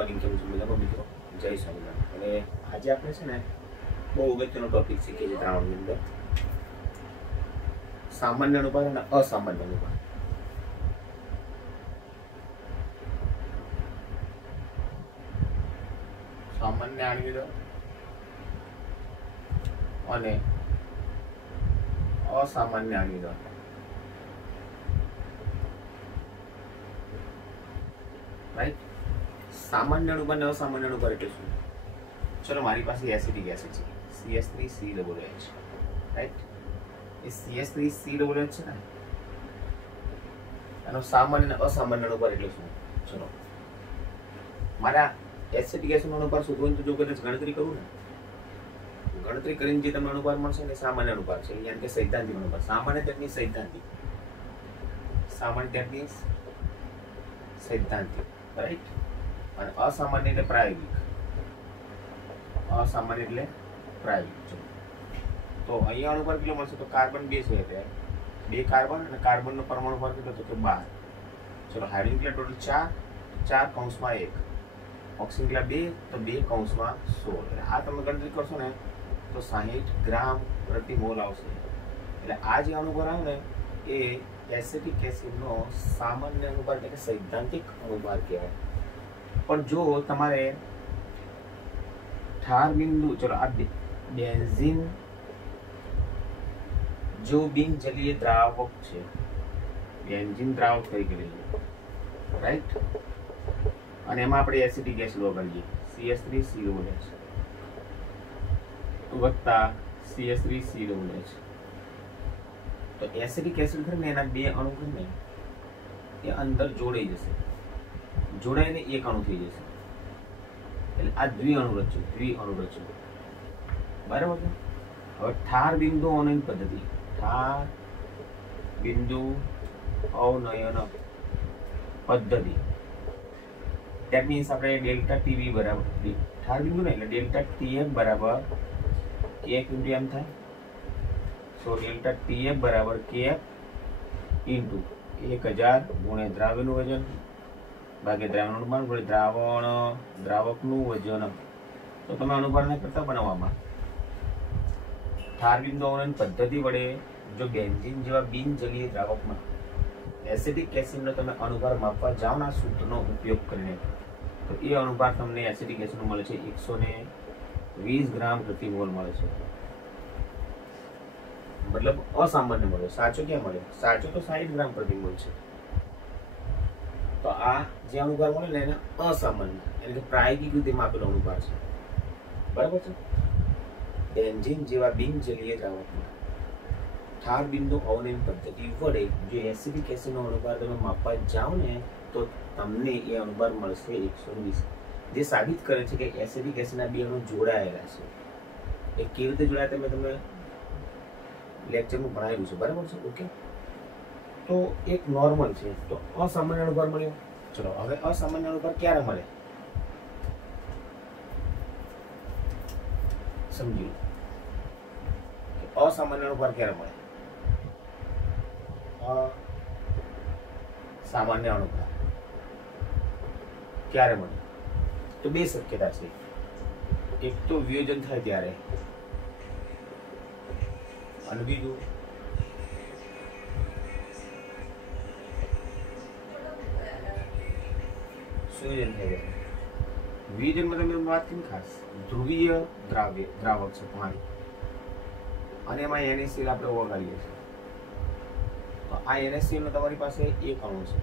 Morning, કેમ છો મજામાં મિત્રો? જય સ્વામિનારાયણ. અને આજે આપણે છે ને બહુ અગત્યનો ટોપિક શીખીએ છીએ દ્રાવણની અંદર, સામાન્ય અનુપાત અને અસામાન્ય અનુપાત. સામાન્ય આણ્વિક અને અસામાન્ય આણ્વિક. રાઈટ. સામાન્ય અણુપાત અને અસામાન્ય અણુપાત એટલે શું? ચલો, મારી પાસે એસિડિક એસિડ છે CH3COOH, રાઈટ. એ CH3COOH છે ને, એનો સામાન્ય અને અસામાન્ય અણુપાત એટલે શું? ચલો, મારા એસિડિક એસિડનો અણુપાત શોધવો હોય તો જો કદાચ ગણતરી કરું ને, ગણતરી કરીને જે તમને અણુપાત મળશે ને સામાન્ય અણુપાત છે, યાની કે સૈદ્ધાંતિક અણુપાત. સામાન્ય ટેકનિક સૈદ્ધાંતિક, સામાન્ય ટેકનિક સૈદ્ધાંતિક, રાઈટ. અને અસામાન્ય એટલે પ્રાયોગિક. અસામાન્ય એટલે પ્રાયોગિક. તો અહીંયા અણુપાત કેટલો મળશે? તો કાર્બન 2 છે એટલે 2 કાર્બન અને કાર્બનનો પરમાણુ ભાર કેટલો? તો કે 12. ચલો, હાઇડ્રોજન કેટલા? ટોટલ 4 કૌંસમાં 1, ઓક્સિજન કેટલા? 2, તો 2 કૌંસમાં 16. એટલે આ તમે ગણતરી કરશો ને તો 60 ગ્રામ પ્રતિ મોલ આવશે. એટલે આ જે અણુપાત આવે ને એ એસિડિક એસિડનો સામાન્ય અણુપાત એટલે કે સૈદ્ધાંતિક અણુપાત કહેવાય. પણ જો તમારે ઠાર બિંદુ, ચલો આ બેન્ઝીન જો બિનજલીય દ્રાવક છે, બેન્ઝીન દ્રાવક તરીકે લઈએ, રાઈટ. અને એમાં આપણે એસિડિક એસિડ વગાડીએ CH3COOH વત્તા CH3COOH. તો એસિડિક એસિડ કરીને એના 2 અણુ કરીને એ અંદર જોડાઈ જશે, જોડાઈને એક અણુ થઈ જશે. એટલે આ દ્વિઅણુ રચ્યું. બરાબર છે. હવે ઠાર બિંદુ અવનયન પદ્ધતિ, ઠાર બિંદુ અવનયન પદ્ધતિ. ધેટ મીન્સ આપણે ડેલ્ટા ટીવી બરાબર ઠાર બિંદુ ને એટલે ડેલ્ટા TF બરાબર KF ઇન્ટુ એમ થાય. સો ડેલ્ટા TF બરાબર KF ઇન્ટુ 1000 ગુણ્યા દ્રાવ્યનું વજન ભાગ્યા દ્રાવણ અનુપાત ગુણ્યા દ્રાવકનું વજન. તો તમે અનુપાતને કરતા બનાવવામાં ઠાર બિંદુ અવનયન પદ્ધતિ વડે જો બેન્ઝીન જેવા બિનજલીય દ્રાવકમાં એસિડિક એસિડનો તમે અનુભાર માપવા જાઓ ના સૂત્રનો ઉપયોગ કરીને, તો એ અનુભાર તમને એસિડિક એસિડ મળે છે 120 ગ્રામ પ્રતિ મોલ મળે છે. મતલબ અસામાન્ય મળે. સાચો ક્યાં મળે? સાચો તો 60 ગ્રામ પ્રતિ મોલ છે. તો આ જે અનુભાર મળે ને એને અસામાન્ય એટલે કે પ્રાયોગિક રીતે માપેલો અનુભાર છે. બરાબર છે. બેન્ઝીન જેવા બિનજલીય દ્રાવકમાં ઠાર બિંદુ અવનયન પદ્ધતિ વડે જો એસિડિક એસિડનો અણુભાર તમે માપવા જાઓ ને તો તમને એ અણુભાર મળશે 120, જે સાબિત કરે છે કે એસિડિક એસિડના 2 અણુ જોડાયેલા છે. એ કેવી રીતે જોડાયા તમે લેક્ચરમાં ભણાવેલું છે. બરાબર છે. ઓકે. તો એક નોર્મલ છે. તો અસામાન્ય અણુભાર મળ્યો. ચલો, હવે અસામાન્ય અણુભાર ક્યારે મળે સમજી લો. અસામાન્ય અણુભાર ક્યારે મળે? સામાન્ય અણુભાર ક્યારે મળે? તો 2 શક્યતા છે. એક તો વિયોજન થાય ત્યારે, અને બીજું સંયોજન થાય ત્યારે. વિયોજનમાં તમે વાત કરી ખાસ ધ્રુવીય દ્રાવક છે પાણી, અને એમાં NaCl આપણે ઓગાળીએ છીએ. તો આ NaCl નો તમારી પાસે એક અણુ છે.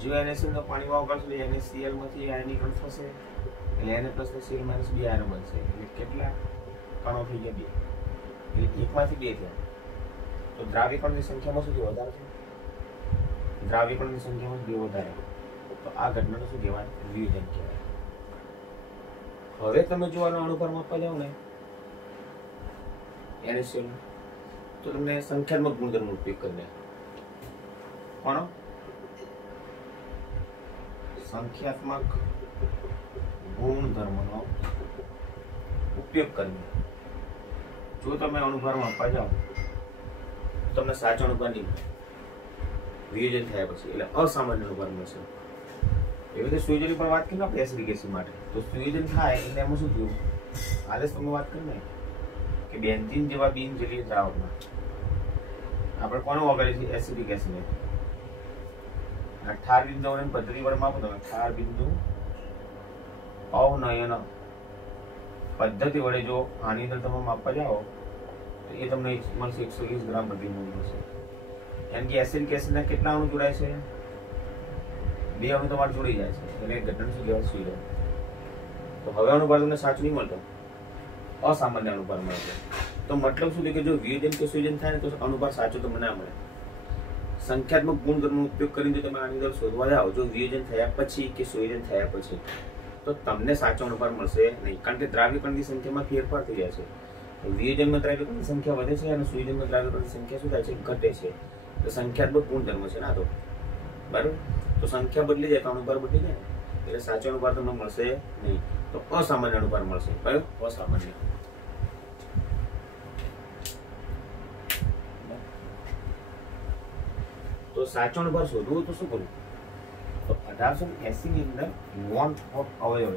જો NaCl નો પાણીમાં ઓગાળશો તો NaCl માંથી આયનીકરણ થશે, એટલે Na પ્લસ ને Cl માઇનસ 2 આયનો બનશે. એટલે કેટલા કણો થઈ ગયા? 2. એટલે એકમાંથી 2 થયા. તો દ્રાવ્યકણની સંખ્યામાં શું વધારે છે? દ્રાવ્યકણની સંખ્યામાં 2 વધારે. તો આ ઘટનાને શું કહેવાય? વિયોજન કહેવાય. હવે તમે જો આનો અણુભાર માપવા જાઓ ને NaCl, તો તમને સંખ્યાત્મક ગુણધર્મનો ઉપયોગ કરીને પણ સંખ્યાત્મક ગુણધર્મનો ઉપયોગ કરીને જો તમે અણુભાર માપવા જાઓ તમને સાચો અણુભાર નહીં મળે. વિયોજન થયા પછી એટલે અસામાન્ય અણુભાર મળશે. એવી રીતે સુયોજનની પણ વાત કરી આપણે એસિડિક એસિડ માટે. તો સુયોજન થાય એટલે એમાં શું થયું? આજે તમે વાત કરી ને કે બેન્ઝીન જેવા બિનજલીય દ્રાવકમાં આપણે કોનો વગાડીએ છીએ? Acidic acid. આ ઠાર બિંદુઓની પદ્ધતિ વડે માપો તમે. ઠાર બિંદુ અવનયન પદ્ધતિ વડે જો આની અંદર તમે માપવા જાઓ તો એ તમને મળશે 120 ગ્રામ પ્રતિ મોલ મળશે. કારણ કે એસિડિક એસિડના કેટલા અણુ જોડાય છે? 2 અણુ તમારે જોડી જાય છે એટલે ઘટન શું કહેવાય? સુયોજન. તો હવે અનુભાર તમને સાચું નહીં મળતો, અસામાન્ય અનુભાર મળે છે. તો મતલબ શું કે જો વિયોજન કે સુયોજન થાય ને તો અનુભાર સાચો તમને ના મળે. સંખ્યાત્મક ગુણધર્મનો ઉપયોગ કરીને જો તમે આની અંદર શોધવા જાઓ, જો વિયોજન થયા પછી કે સુયોજન થયા પછી, તો તમને સાચો અનુભાર મળશે નહીં. કારણ કે દ્રાવ્યકણની સંખ્યામાં ફેરફાર થઈ જાય છે. વિયોજનમાં દ્રાવ્યકણની સંખ્યા વધે છે અને સુયોજનમાં દ્રાવ્યકણની સંખ્યા શું થાય છે? ઘટે છે. તો સંખ્યાત્મક ગુણધર્મ છે ના, તો બરાબર. તો સંખ્યા બદલી જાય તો અનુભાર બદલી જાય, એટલે સાચો અનુભાર તમને મળશે નહીં. તો અસામાન્ય અનુભાર મળશે. કયો? અસામાન્ય. તો સાચો અનુભાર શોધવું તો શું કરવું? તો 1880 ની અંદર વોન્ટ ઓફ અવયવ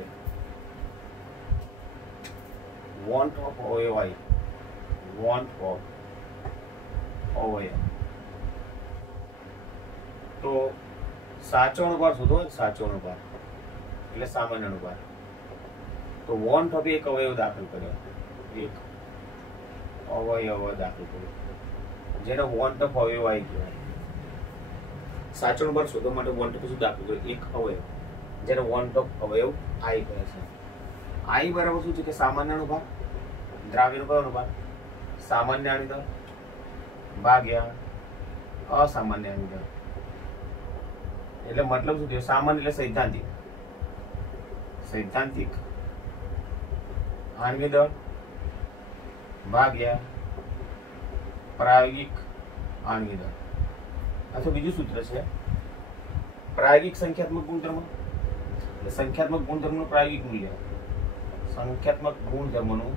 તો સાચો અનુભાર શોધો. સાચો અનુભાર એટલે સામાન્ય અનુભાર. તો વોન્ટ ઓફ એક અવયવ દાખલ કર્યો, એક અવયવ દાખલ કર્યો જેને વોન્ટ ઓફ અવયવાય કહેવાય. સાચો અનુભાર શોધવા માટે વોન્ટ ઓફ શું દાખલ કર્યો? એક અવયવ જેને વોન્ટ ઓફ અવયવ આઈ કહે છે. આઈ બરાબર શું છે કે સામાન્ય અનુભાર, દ્રાવ્યનો કયો અનુભાર? સામાન્ય આની દર ભાગ્યા અસામાન્ય આની દર. એટલે મતલબ શું થયો? સામાન્ય એટલે સૈદ્ધાંતિક આણ્વિક દળ ભાગ્યા પ્રાયોગિક આણ્વિક દળ. અથવા બીજું સૂત્ર છે પ્રાયોગિક સંખ્યાત્મક ગુણધર્મ. એટલે સંખ્યાત્મક ગુણધર્મનું પ્રાયોગિક મૂલ્ય, સંખ્યાત્મક ગુણધર્મનું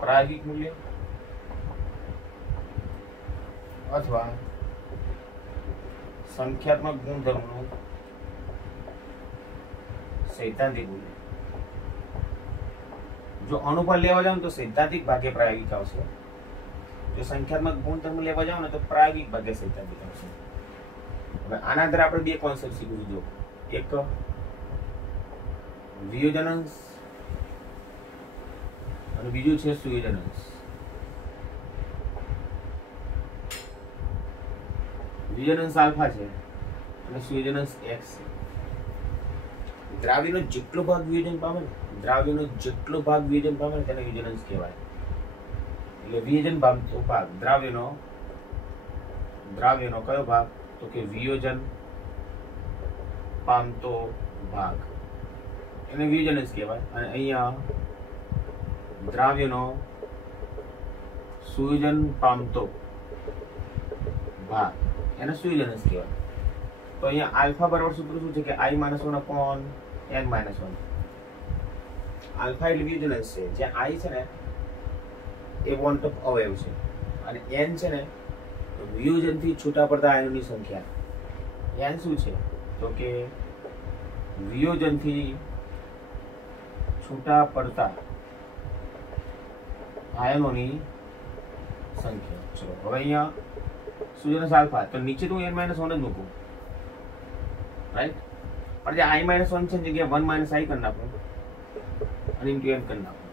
પ્રાયોગિક મૂલ્ય અથવા સંખ્યાત્મક ગુણધર્મનું સૈદ્ધાંતિક મૂલ્ય. જો અનુભાર લેવા જાવ તો સૈદ્ધાંતિક ભાગે પ્રાયોગિક આવશે. જો સંખ્યાત્મક ગુણધર્મ લેવા જાવ ને તો પ્રાયોગિક ભાગે સૈદ્ધાંતિક આવશે. હવે આના આધારે આપણે બે કોન્સેપ્ટ શીખવું. જો એક વિયોજનંશ અને બીજું છે સુયોજનંશ. વિયોજનંશ આલ્ફા છે અને સુયોજનંશ એક્સ છે. દ્રાવ્યનો જેટલો ભાગ વિયોજન પામે ને, દ્રાવ્યનો જેટલો ભાગ વિયોજન પામે ને તેને વિયોજનંશ કહેવાય. એટલે વિયોજન પામતો ભાગ દ્રાવ્યનો કયો ભાગ? તો કે વિયોજન પામતો ભાગ એને વિયોજનંશ કહેવાય. અને અહીંયા દ્રાવ્યનો સુયોજન પામતો ભાગ એને સુયોજનંશ કહેવાય. તો અહીંયા આલ્ફા બરાબર સૂત્ર શું છે કે I-1/n-1. આલ્ફા એટલે વિયોજનંશ છે. જ્યાં I છે ને એ વોન્ટ ઓફ અવયવ છે અને n છે ને વિયોજનથી છૂટા પડતા આયનોની સંખ્યા. n શું છે? તો કે વિયોજનથી છૂટા પડતા આયનોની સંખ્યા. ચલો હવે અહીંયા સુયોજનંશ આલ્ફા, તો નીચે તો n-1 જ મૂકું, રાઈટ. પણ જે I-1 છે જગ્યાએ 1 - I કરી નાખું અને ઇન્ટુ n કરી નાખું.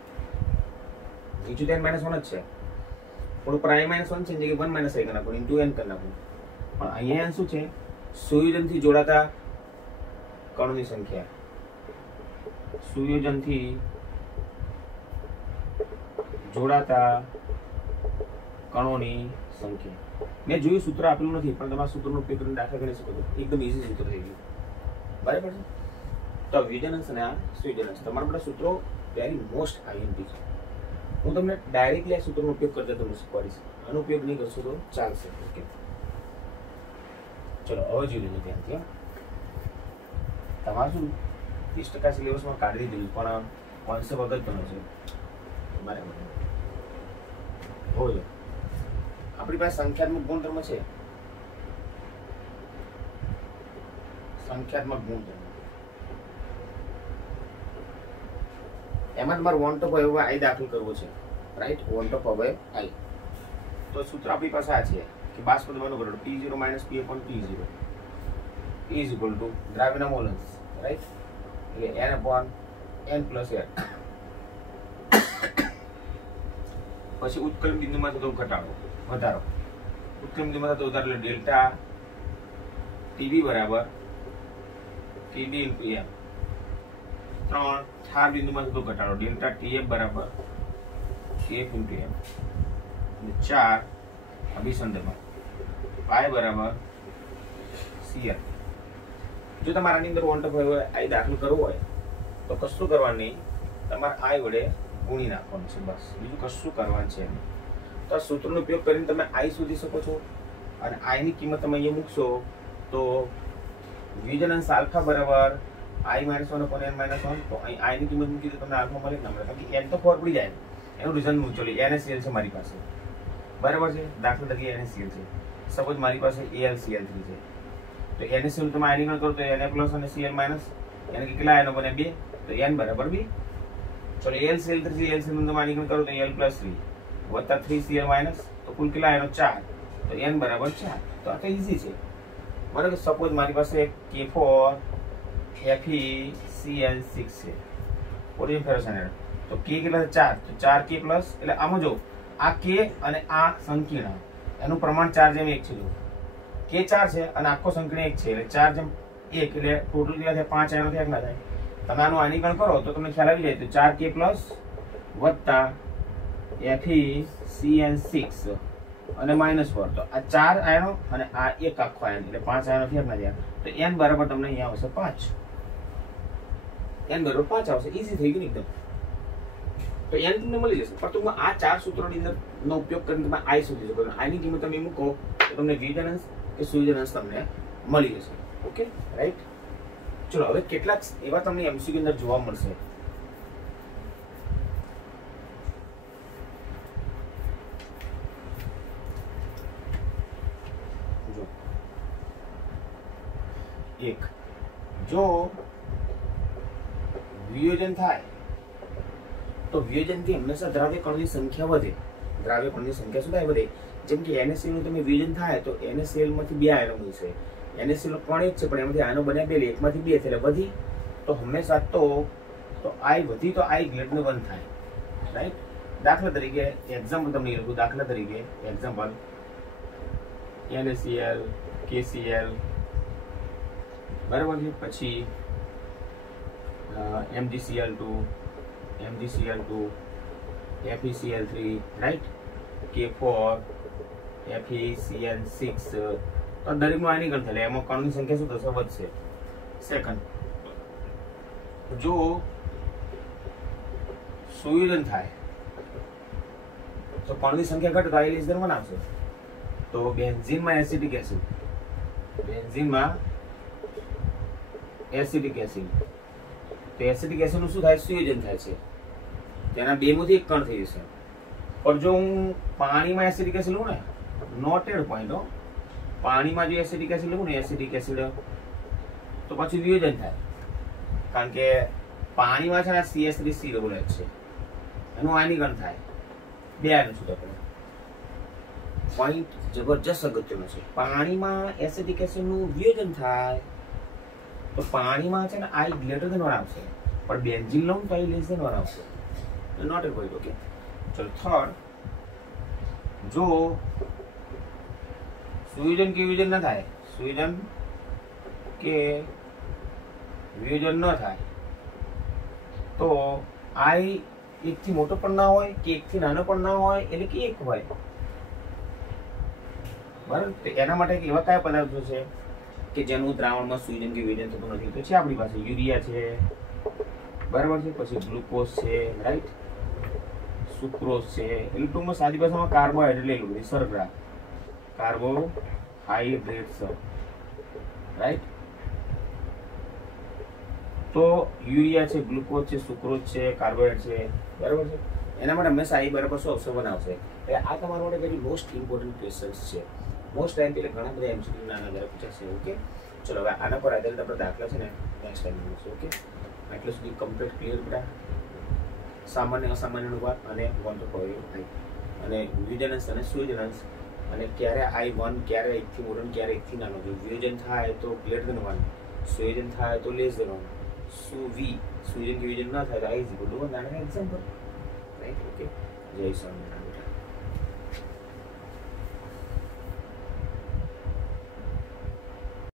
નીચે તો n-1 જ છે, પણ ઉપર I-1 છે જગ્યાએ 1 - I કરી નાખું ઇન્ટુ n કરી નાખું. પણ અહીંયા શું છે? સુયોજનથી જોડાતા કણોની સંખ્યા. સુયોજનથી જોડાતા કણોની સંખ્યા. મેં જોયું સૂત્ર આપેલું નથી, પણ તમારા સૂત્રનો ઉપયોગ કરીને દાખલા ગણી શકો છો. એકદમ ઈઝી સૂત્ર થઈ ગયું, બરાબર છે. તો વિયોજનંશ અને આ સુયોજનંશ તમારા બધા સૂત્રો વેરી મોસ્ટ આઈએમપી છે. હું તમને ડાયરેક્ટલી આ સૂત્રનો ઉપયોગ કરતા તમને શીખવાડીશ. આનો ઉપયોગ નહીં કરશો તો ચાલશે. ઓકે, ચલો હવે જોઈ લેજો ધ્યાનથી. તમારે શું 30% સિલેબસમાં કાઢી દીધું, પણ કોન્સેપ્ટ અગત્યનો છે, બરાબર. હોય આપણી પાસે સંખ્યાત્મક ગુણધર્મ છે. સંખ્યાત્મક ગુણધર્મ. એમાં તમારે વોન્ટ ઓફ અવયવ આઈ દાખલ કરવો છે, રાઈટ. વોન્ટ ઓફ અવયવ આઈ. તો સૂત્ર આપણી પાસે આ છે કે બાષ્પ દબાણનો ઘટાડો P0 - P/T0 is equal to દ્રાવ્યના મોલ અંશ, રાઈટ, એટલે n/n + n. પછી ઉત્કલન બિંદુમાં થતો ઘટાડો વધારો. ઉત્કલન બિંદુમાં થતો વધારો એટલે ડેલ્ટા TB બરાબર TB × m. 3 ઠાર બિંદુમાં થતો ઘટાડો ડેલ્ટા TF બરાબર TF × m. અને 4 અભિસંધાનમાં પાય બરાબર CL. જો તમારે આની અંદર વોન્ટ ઓફ આઈ દાખલ કરવો હોય તો કશું કરવાનું નહીં, તમારે આઈ વડે ગુણી નાખવાનું છે, બસ. બીજું કશું કરવાનું છે નહીં. તો આ સૂત્રનો ઉપયોગ કરીને તમે આઈ શોધી શકો છો. અને આઈની કિંમત તમે અહીંયા મૂકશો તો વિભાજન અંશ આલ્ફા બરાબર i - 1 / n - 1. તો અહીં આઈની કિંમત મૂકી તો તમને આલ્ફા મળે કે ના મળે? કારણ કે n તો ખબર પડી જાય. એનું રીઝન હું ચલો NaCl છે મારી પાસે, બરાબર છે. દાખલા તરીકે NaCl છે. સપોઝ મારી પાસે AlCl3 છે. તો NaCl તમે આની ગણ કરો તો Na+ અને Cl- એને કેટલા આયનો બને? 2. તો n બરાબર 2. ચલો AlCl3 છે, AlCl તમે આની ગણ કરો તો Al + 3 વત્તા 3Cl- તો કુલ કેટલા આયનો? 4. તો n બરાબર 4. તો આ તો ઈઝી છે, બરાબર. સપોઝ મારી પાસે K4 FeCl6 છે, ઓરિજિન ફેરોસાયનાઇડ. તો K કેટલા? 4. તો 4K+, એટલે આમાં જો આ K અને આ સંકીર્ણ એનું પ્રમાણ 4:1 છે. જો K 4 છે અને આખો સંકીર્ણ 1 છે, એટલે 4:1 એટલે ટોટલ કેટલા થાય? 5 આયનો થાય કે ના થાય? તમે આનું આનીકરણ કરો તો તમને ખ્યાલ આવી જાય. તો 4K+ વત્તા FeCl6 અને -4. તો આ 4 આયનો અને આ એક આખો આયન એટલે 5 આયનો થયા ના થયા? તો n બરાબર તમને અહીંયા આવશે 5. n બરાબર 5 આવશે. ઈઝી થઈ ગયું એકદમ. તો n તમને મળી જશે. પણ તમે આ 4 સૂત્રોની અંદર નો ઉપયોગ કરીને તમે આઈ શોધી શકો. આની કિંમત તમે મૂકો તો તમને વિભાજન અંશ કે સુવિભાજન અંશ તમને મળી જશે. Okay, right. ચલો હવે કેટલાક એવા તમને MCQ અંદર જોવા મળશે. એક, જો વિયોજન થાય તો વિયોજનથી હંમેશા દ્રાવ્ય કણોની સંખ્યા વધે. દ્રાવ્ય કણોની સંખ્યા શું થાય? વધે. જેમ કે NaCl નું તમે વિયોજન થાય તો NaCl માંથી 2 આયનો મળશે. NaCl નો કણ 1 છે પણ એમાંથી આયનો બન્યા 2, એકમાંથી 2 એટલે વધી. તો હંમેશા તો I વધી તો I > 1 થાય, રાઈટ. દાખલા તરીકે એક્ઝામ્પલ તમને લખું. દાખલા તરીકે એક્ઝામ્પલ NaCl KCl બરાબર છે. પછી MgCl2 FeCl3, right. K4 FeCl6. તો દરેકનું આયનીકરણ થાય એમાં કણોની સંખ્યા શું થશે? વધશે. સેકન્ડ, જો સુયોજન થાય તો કણોની સંખ્યા ઘટે તો I <1 આવશે. તો બેન્ઝીનમાં એસિટિક એસિડ, બેન્ઝીનમાં એસિટિક એસિડ. તો એસિટિક એસિડ નું શું થાય? સુયોજન થાય છે. તેના 2 માંથી એક કણ થઈ જશે. પણ જો હું પાણીમાં એસિટિક એસિડ લઉં ને, નોટેડ પોઈન્ટ, પાણીમાં જો એસિટિક એસિડ લઉં ને, એસિટિક એસિડ, તો પછી વિયોજન થાય. કારણ કે પાણીમાં છે ને CH3COOH છે, એનું આયનીકરણ થાય. 2 આયનો છૂટા પડે. પોઈન્ટ જબરજસ્ત અગત્યનો છે. પાણીમાં એસિટિક એસિડ નું વિયોજન થાય તો પાણીમાં છે ને I > 1 આવશે, પણ બેન્ઝીન લઉં તો I < 1 આવશે. Note a point. ઓકે, ચલો. થર્ડ, જો સુયોજન કે વિયોજન ન થાય, સુયોજન કે વિયોજન ન થાય તો I 1 થી મોટો પણ ના હોય કે 1 થી નાનો પણ ના હોય, એટલે કે 1 હોય, બરાબર. તો એના માટે એવા કયા પદાર્થો છે કે જેનું દ્રાવણમાં સુયોજન કે વિયોજન થતું નથી? તો છે આપણી પાસે યુરિયા છે, બરાબર છે. પછી ગ્લુકોઝ છે, રાઈટ. સુક્રોઝ છે. એટલે ટૂંકમાં સાદી ભાષામાં કાર્બોહાઈડ્રેટ લઈ લો, બધી સરગ્રા કાર્બોહાઈડ્રેટ્સ, રાઈટ. તો યુરિયા છે, ગ્લુકોઝ છે, સુક્રોઝ છે, કાર્બોહાઈડ્રેટ છે, બરાબર છે. એના માટે હંમેશા I બરાબર શું આવશે? 1 આવશે. એટલે આ તમારા માટે વેરી મોસ્ટ ઇમ્પોર્ટન્ટ ક્વેશ્ચન્સ છે. મોસ્ટ ટાઈમ એટલે ઘણા બધા MCQ ના આધારે પૂછાશે. ઓકે, ચલો હવે આના પર આધારિત આપણે દાખલા છે ને નેક્સ્ટ ટાઈમ જોઈશું. ઓકે, એટલે સુધી કમ્પ્લીટ ક્લિયર બેટા. સામાન્ય અસામાન્ય અનુપાત અને વન ટુ પાવર આઈ અને વિયોજન અને સુયોજન અને ક્યારે આઈ વન, ક્યારે એકથી મોટો, ક્યારે એકથી નાનો. જો વિયોજન થાય તો ગ્રેટર ધેન વન, સુયોજન થાય તો લેસ ધેન વન, સુયોજન કે વિયોજન ના થાય તો આઈ ઇઝ ઇક્વલ ટુ 1. આના એક્ઝામ્પલ રાઈટ. ઓકે, જય સ્વામિનારાયણ.